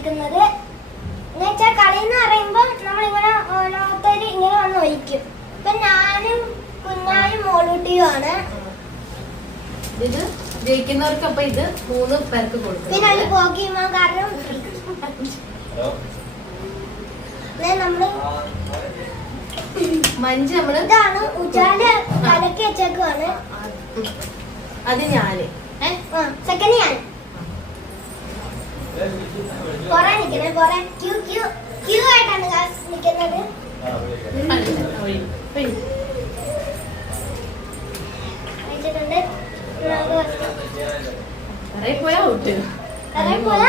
വന്നേക്കുന്നത് എന്നുവെച്ചാൽ കളി എന്ന് പറയുമ്പോൾ നമ്മളിങ്ങനെ ഓരോരുത്തർ ഇങ്ങനെ വന്ന് ഒഴിക്കും. ഇപ്പൊ ഞാനും കുഞ്ഞാനും മോളൂട്ടിയുമാണ് ഇത് ജയിക്കുന്നവർക്ക് അപ്പൊ ഇത് മൂന്ന് പേർക്ക് കൊടുക്കും പിന്നെ അത് പോക്കിമാൻ കാരണം നമ്മൾ? മഞ്ച് നമ്മൾ ഇതാണ്. ഉജാല കലക്കി വെച്ചേക്കുവാണ്. അത് ഞാൻ. സെക്കൻഡ് ഞാൻ. കൊറേ നിക്കണേ കൊറേ ക്യൂ ക്യൂ ക്യൂ ആയിട്ടാണ് നിക്കുന്നത് നമുക്ക് തറയിൽ പോയാ ഔട്ട് കറേ പോലെ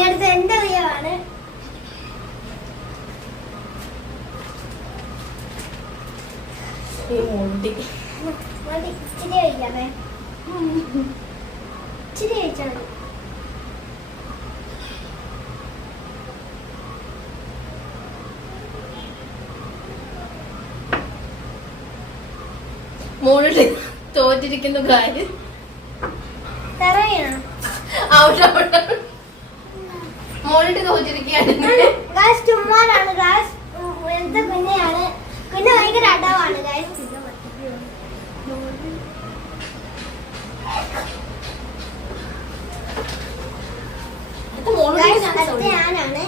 ഇനി അടുത്ത് എന്റെ മതി ഇച്ചിരി കഴിക്കാമേ. ഇച്ചിരി കഴിച്ചാൽ മതി. മോളിട്ട് തോറ്റിരിക്കുന്നു കാര്യം. ഔട്ട് ഔട്ട് മോളിട്ട് തോറ്റിരിക്കുകയാണ് ഗാസ് എന്ത് കുഞ്ഞയാണ്? കുഞ്ഞ് ഭയങ്കര അടവാണ്. ഗാസ്. ഞാനാണ്.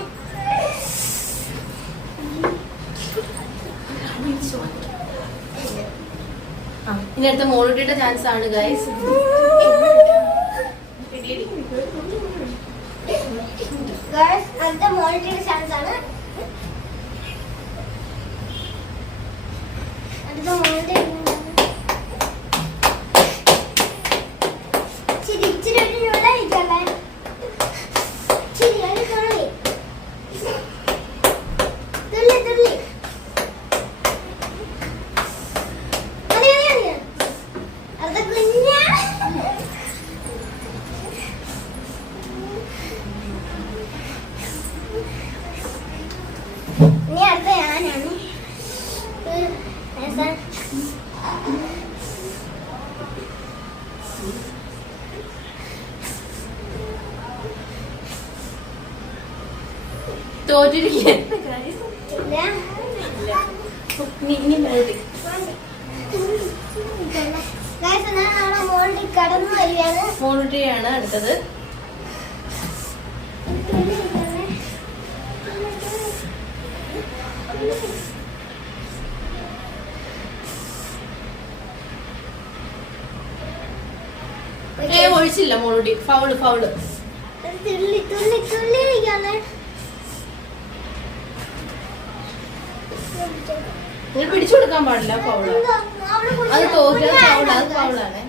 ഇനി അടുത്ത മോളിട്ടിയുടെ ചാൻസ് ആണ് ഗൈസ് ഗായ്സ് അടുത്ത മോണിറ്ററിയുടെ ചാൻസ് ആണ്. അടുത്ത മോണിറ്ററി ഇച്ചിരി ഇച്ചിരി ഒരു ഞുള്ള കഴിക്കല്ലേ ഇച്ചിരി ഒരു തുള്ളി തുള്ളി തുള്ളി മതി മതി മതി അടുത്ത കുഞ്ഞാ ഇനി അടുത്ത ഞാനാണ് ഉം, രസം. തോറ്റിരിക്കുകയാണ് guys. ഇല്ല. ഇനി ഇനി മോളിട്ട് Guys, ഞാൻ നാളെ മോളിൽ കടന്നു വരികയാണ് മോളിട്ടിയാണ് അടുത്തത്. ഒഴിച്ചില്ല മോളുടി. Foul foul. തുള്ളി തുള്ളി തുള്ളി നിങ്ങൾ പിടിച്ചു കൊടുക്കാൻ പാടില്ല അത് പൗള അത് പൗളാണ്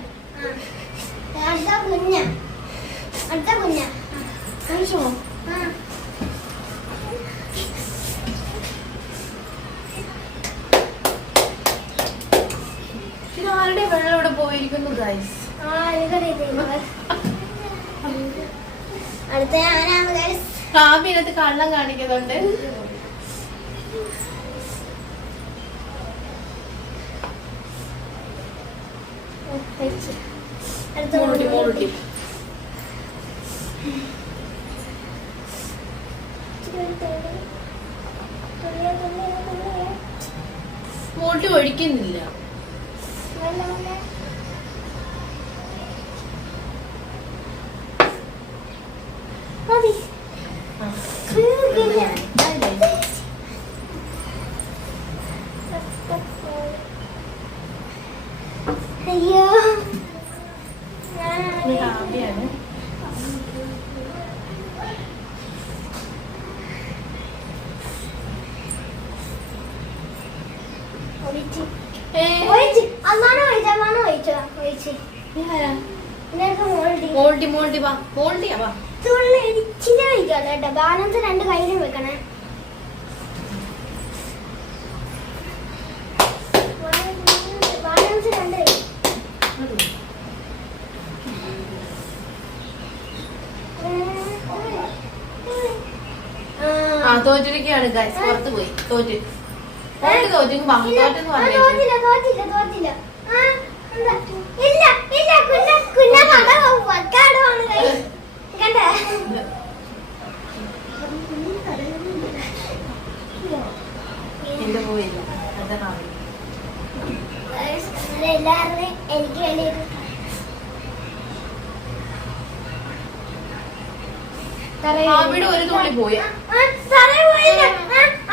ആരുടെ വെള്ളം ഇവിടെ പോയിരിക്കുന്നു ഗൈസ് അടുത്ത ഞാനാണ് ഗൈസ് കാവ്യ ഇതിനകത്ത് കള്ളം കാണിക്കുന്നുണ്ട്. മോളുട്ടി മോളുട്ടി മോളുട്ടി ഒഴിക്കുന്നില്ല. മതി. ബാലൻസ് രണ്ട് കയ്യിലും വെക്കണേ. ബാലൻസ് രണ്ട് കൈ തോറ്റിരിക്കുകയാണ് ഗൈസ് പുറത്ത് പോയി. തോറ്റ് തോറ്റ് തോറ്റു തോറ്റെന്ന് പറഞ്ഞു എന്റെ പോയില്ല. അതാണ്. എല്ലാവരുടെയും എനിക്ക് വേണ്ടി അവിടെ ഒരു തുള്ളി പോയി.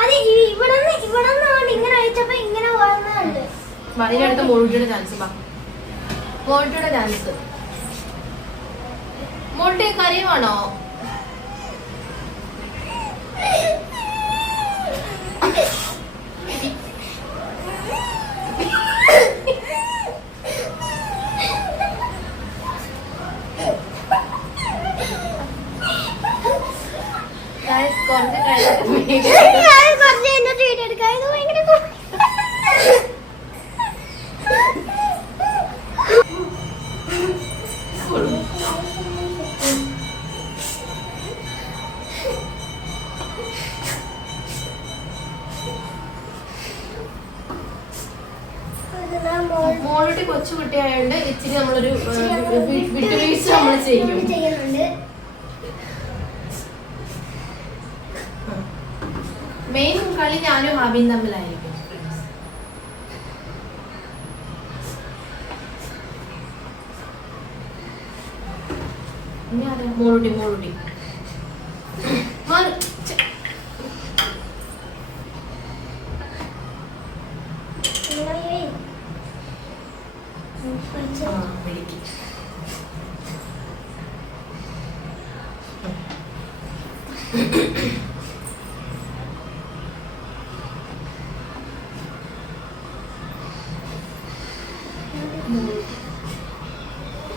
അത് ഇവിടുന്ന് ഇവിടുന്ന് ഇങ്ങനെ അയച്ചപ്പോ ഇങ്ങനെ പോകുന്നുണ്ട് മണിനടുത്ത് മോൾട്ടിയുടെ ചാൻസ് വാ. മോൾട്ടിയുടെ ചാൻസ് മോൾട്ടി Guys, മോളുടെ കൊച്ചു കുട്ടിയായോണ്ട് ഇച്ചിരി നമ്മളൊരു വിട്ടുവീഴ്ച നമ്മൾ ചെയ്യും നമ്മൾ ചെയ്യുന്നുണ്ട് മെയിൻ കളി ഞാനും ഹാബിയും തമ്മിലായിരിക്കും ഇനി ആരാ? മോളുടി മോളുടി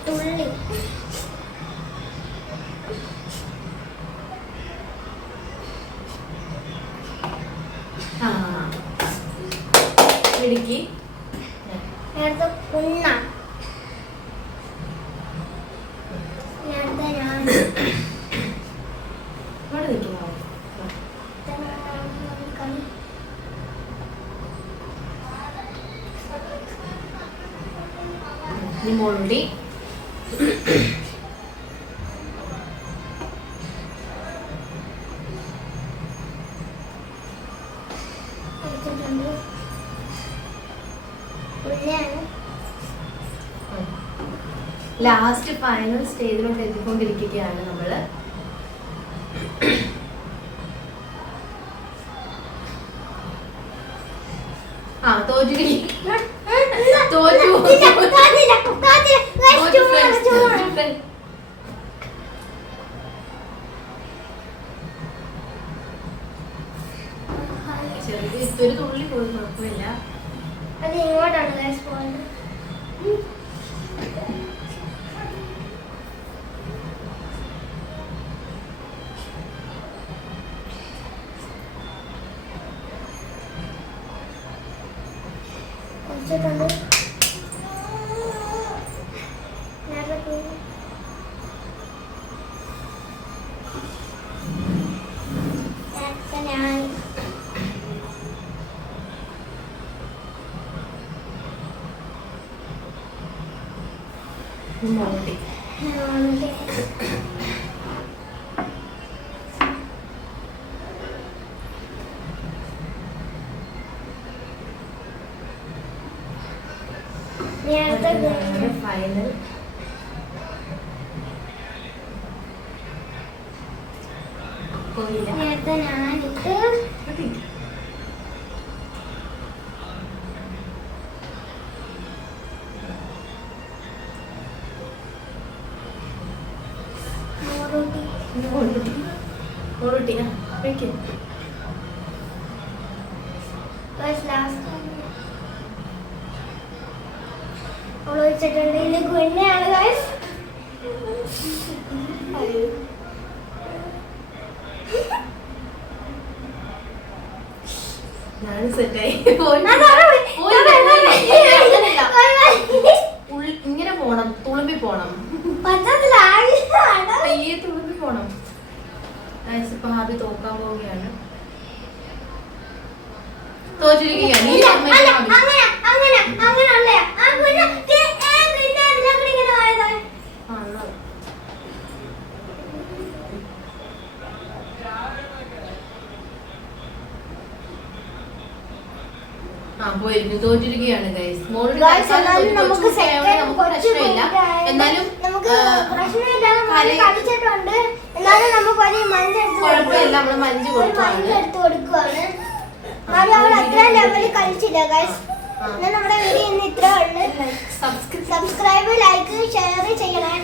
തുള്ളി ആ. പിടിക്ക്. നേരത്തെ കുണ്ണ നേരത്തെ ഞാൻ ഇവിടെ നിൽക്കുന്നോ? ഇനി മോളുടി എടുത്തിട്ടുണ്ട് കുഞ്ഞാണ് ലാസ്റ്റ് ഫൈനൽ സ്റ്റേജിലോട്ട് എത്തിക്കൊണ്ടിരിക്കുകയാണ് നമ്മൾ. ആ തോറ്റു. ചെറുത് ഇതൊരു തുള്ളി പോയി കുഴപ്പമില്ല. അത് ഇങ്ങോട്ടാണ് guys പോകുന്നത് കുറച്ചിട്ടുണ്ട് കുഞ്ഞ്. ഫൈനൽ നേരത്തെ ഞാനിട്ട് വെച്ചിട്ടുണ്ട് ഇതിൽ ഗുന്നയാണ് ഗൈസ് ഇങ്ങനെ പോണം. തുളുമ്പി പോണം. പയ്യെ തുളുമ്പി പോണം. ഇപ്പൊ ഹാബി തോക്കാൻ പോവുകയാണ്. തോറ്റിരിക്കുകയാണ്. പോയിരുന്നു സബ്സ്ക്രൈബ് ലൈക്ക് ഷെയർ ചെയ്യണേ.